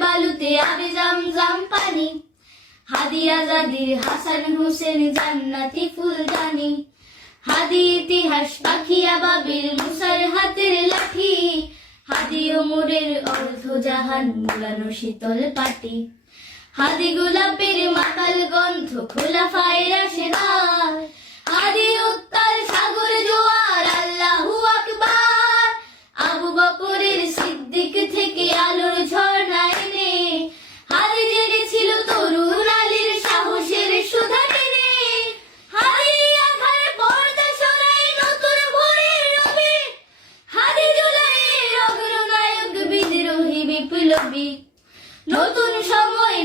বালুতে পানি। হাদি আজাদির হাসান জান্নাতি ফুলদানি। হাদি ইতিহাস পাখিয়া বাবির মুসার হাতের লাঠি। হাদি ওমরের অর্ধ জাহান মুলানো শীতল পাটি। হাদি গোলাপের মাতাল গন্ধ খোলা ফায়রা সেবার বিপ্লবী নতুন সময়